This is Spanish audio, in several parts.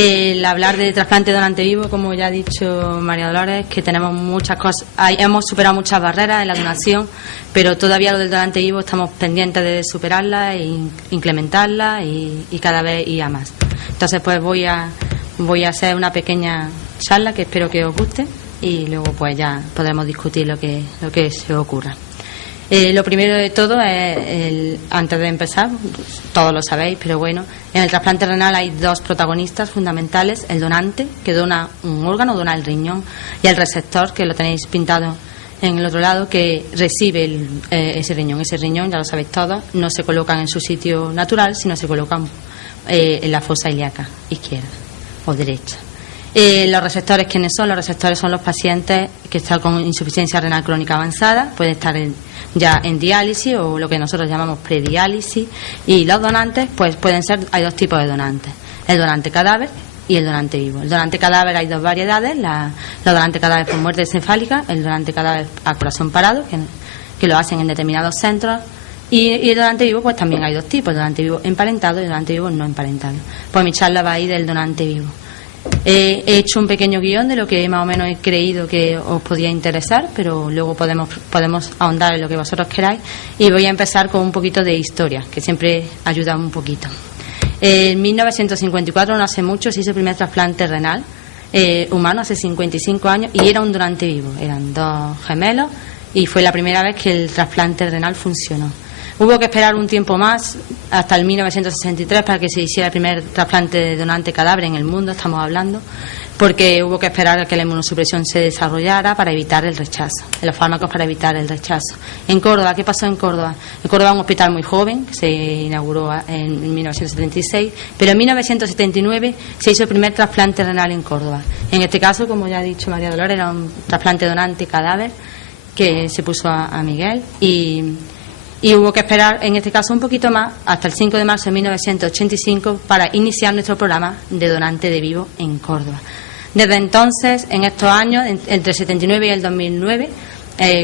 El hablar de trasplante donante vivo, como ya ha dicho María Dolores, que tenemos muchas cosas, hemos superado muchas barreras en la donación, pero todavía lo del donante vivo estamos pendientes de superarla e incrementarla y cada vez ir a más. Entonces, pues voy a hacer una pequeña charla que espero que os guste y luego pues ya podremos discutir lo que se ocurra. Lo primero de todo es, antes de empezar, todos lo sabéis, pero bueno, en el trasplante renal hay dos protagonistas fundamentales: el donante, que dona un órgano, dona el riñón, y el receptor, que lo tenéis pintado en el otro lado, que recibe ese riñón. Ese riñón, ya lo sabéis todos, no se colocan en su sitio natural, sino se colocan en la fosa ilíaca izquierda o derecha. Los receptores, ¿quiénes son? Los receptores son los pacientes que están con insuficiencia renal crónica avanzada, pueden estar ya en diálisis o lo que nosotros llamamos prediálisis, y los donantes, pues pueden ser, hay dos tipos de donantes: el donante cadáver y el donante vivo. El donante cadáver hay dos variedades: los donantes cadáver por muerte encefálica, el donante cadáver a corazón parado, que lo hacen en determinados centros, y el donante vivo, pues también hay dos tipos: el donante vivo emparentado y el donante vivo no emparentado. Pues mi charla va a ir del donante vivo. He hecho un pequeño guión de lo que más o menos he creído que os podía interesar, pero luego podemos ahondar en lo que vosotros queráis, y voy a empezar con un poquito de historia, que siempre ayuda un poquito. En 1954, no hace mucho, se hizo el primer trasplante renal humano, hace 55 años, y era un donante vivo. Eran dos gemelos y fue la primera vez que el trasplante renal funcionó. Hubo que esperar un tiempo más, hasta el 1963, para que se hiciera el primer trasplante de donante cadáver en el mundo, estamos hablando, porque hubo que esperar a que la inmunosupresión se desarrollara para evitar el rechazo, los fármacos para evitar el rechazo. En Córdoba, ¿qué pasó en Córdoba? En Córdoba, un hospital muy joven, que se inauguró en 1976, pero en 1979 se hizo el primer trasplante renal en Córdoba. En este caso, como ya ha dicho María Dolores, era un trasplante donante cadáver que se puso a Miguel, y hubo que esperar, en este caso un poquito más, hasta el 5 de marzo de 1985 para iniciar nuestro programa de donante de vivo en Córdoba. Desde entonces, en estos años, entre el 79 y el 2009,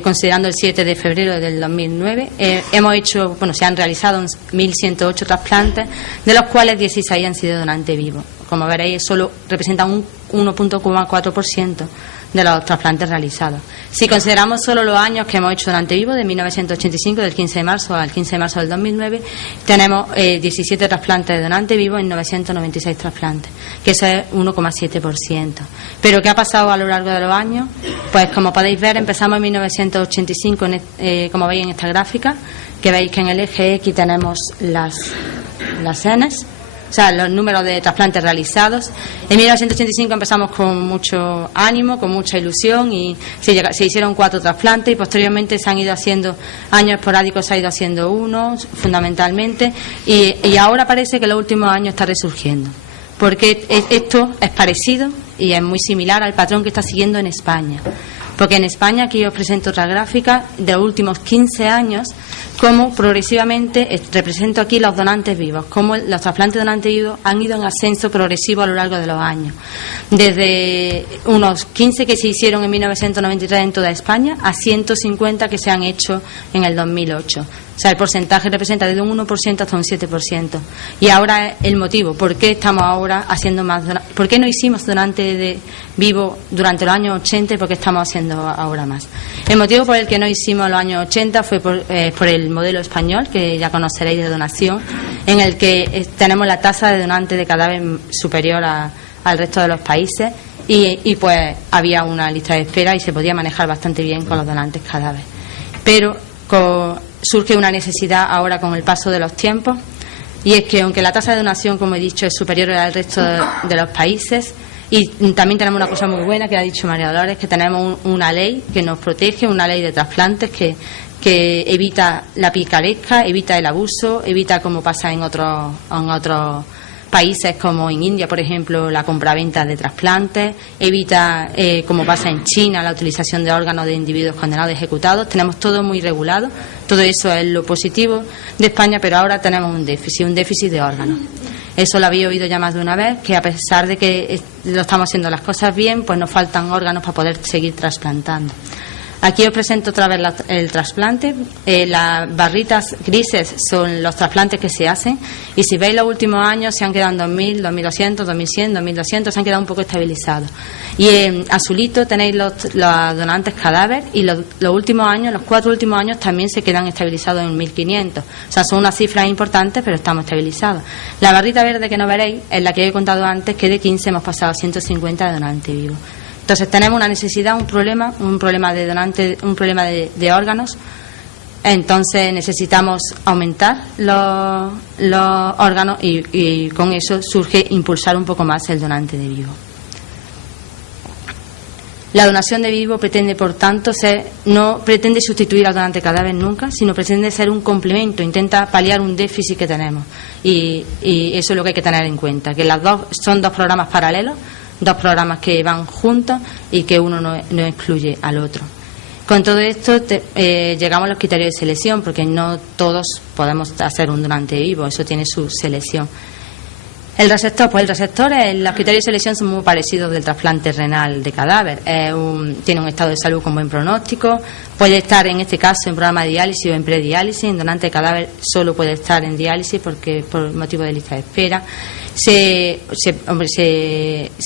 considerando el 7 de febrero del 2009, se han realizado 1.108 trasplantes, de los cuales 16 han sido donante vivo. Como veréis, solo representa un 1,4% de los trasplantes realizados. Si consideramos solo los años que hemos hecho donante vivo, de 1985, del 15 de marzo al 15 de marzo del 2009, tenemos 17 trasplantes de donante vivo en 996 trasplantes, que eso es 1,7%. ¿Pero qué ha pasado a lo largo de los años? Pues como podéis ver, empezamos en 1985, como veis en esta gráfica, que veis que en el eje X tenemos las Ns, o sea, los números de trasplantes realizados. En 1985 empezamos con mucho ánimo, con mucha ilusión, y se hicieron 4 trasplantes, y posteriormente se han ido haciendo, años esporádicos se ha ido haciendo uno, fundamentalmente, y ahora parece que los últimos años está resurgiendo, porque esto es parecido y es muy similar al patrón que está siguiendo en España. Porque en España, aquí os presento otra gráfica de los últimos 15 años, cómo progresivamente, represento aquí los donantes vivos, cómo los trasplantes de donantes vivos han ido en ascenso progresivo a lo largo de los años. Desde unos 15 que se hicieron en 1993 en toda España, a 150 que se han hecho en el 2008. O sea, el porcentaje representa desde un 1% hasta un 7%. Y ahora el motivo, ¿por qué estamos ahora haciendo más? ¿Por qué no hicimos donante de vivo durante los años 80 y por qué estamos haciendo ahora más? El motivo por el que no hicimos los años 80 fue por el modelo español, que ya conoceréis, de donación, en el que tenemos la tasa de donante de cadáver superior al resto de los países, y pues había una lista de espera y se podía manejar bastante bien con los donantes cadáver. Pero surge una necesidad ahora con el paso de los tiempos, y es que aunque la tasa de donación, como he dicho, es superior al resto de los países, y también tenemos una cosa muy buena que ha dicho María Dolores, que tenemos una ley que nos protege, una ley de trasplantes que evita la picaresca, evita el abuso, evita, como pasa en otros países como en India, por ejemplo, la compraventa de trasplantes, evita, como pasa en China, la utilización de órganos de individuos condenados y ejecutados. Tenemos todo muy regulado, todo eso es lo positivo de España, pero ahora tenemos un déficit de órganos. Eso lo había oído ya más de una vez, que a pesar de que lo estamos haciendo las cosas bien, pues nos faltan órganos para poder seguir trasplantando. Aquí os presento otra vez el trasplante. Las barritas grises son los trasplantes que se hacen, y si veis los últimos años se han quedado en 2000, 2200, 2100, 2200, se han quedado un poco estabilizados. Y en azulito tenéis los donantes cadáver, y los últimos años, los 4 últimos años también se quedan estabilizados en 1500. O sea, son unas cifras importantes, pero estamos estabilizados. La barrita verde que no veréis es la que he contado antes, que de 15 hemos pasado a 150 de donante vivo. Entonces tenemos una necesidad, un problema de donante, un problema de órganos. Entonces necesitamos aumentar los órganos, y con eso surge impulsar un poco más el donante de vivo. La donación de vivo pretende, por tanto, no pretende sustituir al donante cadáver nunca, sino pretende ser un complemento, intenta paliar un déficit que tenemos. Y eso es lo que hay que tener en cuenta, que son dos programas paralelos, dos programas que van juntos y que uno no excluye al otro. Con todo esto llegamos a los criterios de selección, porque no todos podemos hacer un donante vivo, eso tiene su selección. El receptor, los criterios de selección son muy parecidos del trasplante renal de cadáver. Tiene un estado de salud con buen pronóstico, puede estar en este caso en programa de diálisis o en prediálisis. En donante de cadáver solo puede estar en diálisis porque por motivo de lista de espera. Se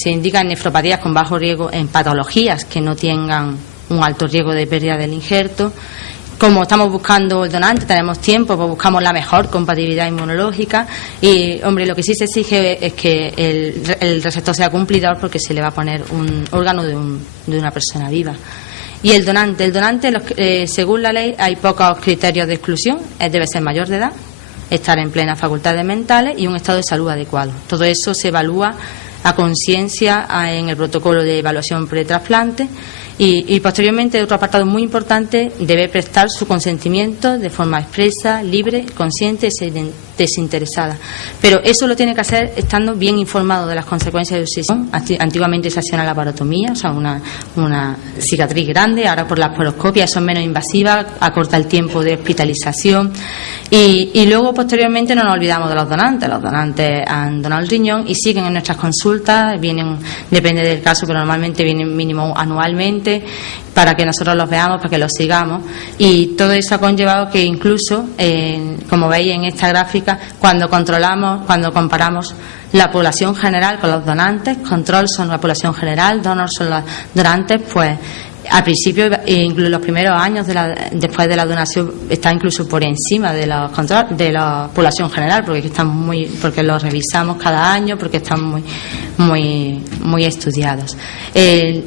indican nefropatías con bajo riesgo en patologías que no tengan un alto riesgo de pérdida del injerto. Como estamos buscando el donante, tenemos tiempo, pues buscamos la mejor compatibilidad inmunológica. Y, hombre, lo que sí se exige es que el receptor sea cumplidor, porque se le va a poner un órgano de una persona viva. Y el donante, según la ley, hay pocos criterios de exclusión. Debe ser mayor de edad, estar en plenas facultades mentales y un estado de salud adecuado. Todo eso se evalúa a conciencia en el protocolo de evaluación pretrasplante. Y posteriormente, otro apartado muy importante, debe prestar su consentimiento de forma expresa, libre, consciente y desinteresada. Pero eso lo tiene que hacer estando bien informado de las consecuencias de su decisión. Antiguamente se hacía una laparotomía, o sea, una cicatriz grande. Ahora, por la laparoscopia, son menos invasivas, acorta el tiempo de hospitalización. Y luego, posteriormente, no nos olvidamos de los donantes. Los donantes han donado el riñón y siguen en nuestras consultas. Depende del caso, pero normalmente vienen mínimo anualmente, para que nosotros los veamos, para que los sigamos. Y todo eso ha conllevado que incluso, como veis en esta gráfica, cuando comparamos la población general con los donantes, control son la población general, donor son los donantes, pues al principio, incluso los primeros años después de la donación, está incluso por encima de la población general, porque los revisamos cada año, porque están muy estudiados.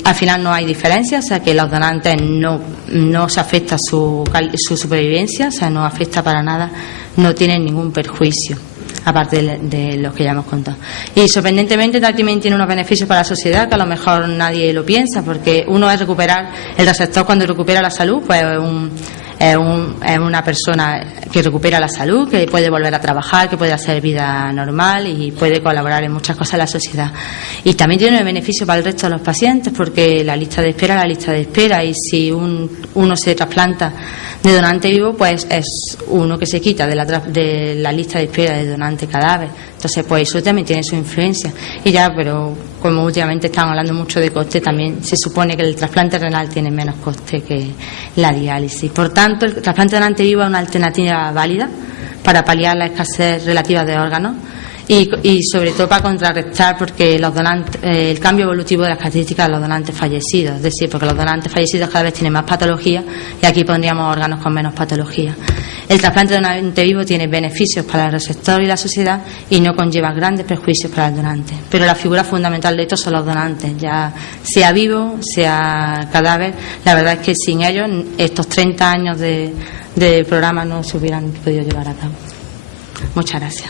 Al final no hay diferencia, o sea que los donantes no se afecta su supervivencia, o sea, no afecta para nada, no tienen ningún perjuicio, aparte de los que ya hemos contado. Y sorprendentemente también tiene unos beneficios para la sociedad que a lo mejor nadie lo piensa, porque uno es recuperar el receptor. Cuando recupera la salud, pues es una persona que recupera la salud, que puede volver a trabajar, que puede hacer vida normal y puede colaborar en muchas cosas en la sociedad. Y también tiene un beneficio para el resto de los pacientes, porque la lista de espera, y si uno se trasplanta de donante vivo, pues es uno que se quita de la lista de espera de donante cadáver. Entonces, pues eso también tiene su influencia. Pero como últimamente estamos hablando mucho de coste, también se supone que el trasplante renal tiene menos coste que la diálisis. Por tanto, el trasplante de donante vivo es una alternativa válida para paliar la escasez relativa de órganos. Y sobre todo para contrarrestar, porque el cambio evolutivo de las características de los donantes fallecidos, es decir, porque los donantes fallecidos cada vez tienen más patología, y aquí pondríamos órganos con menos patología. El trasplante de donante vivo tiene beneficios para el receptor y la sociedad, y no conlleva grandes perjuicios para el donante. Pero la figura fundamental de esto son los donantes, ya sea vivo, sea cadáver. La verdad es que sin ellos estos 30 años de programa no se hubieran podido llevar a cabo. Muchas gracias.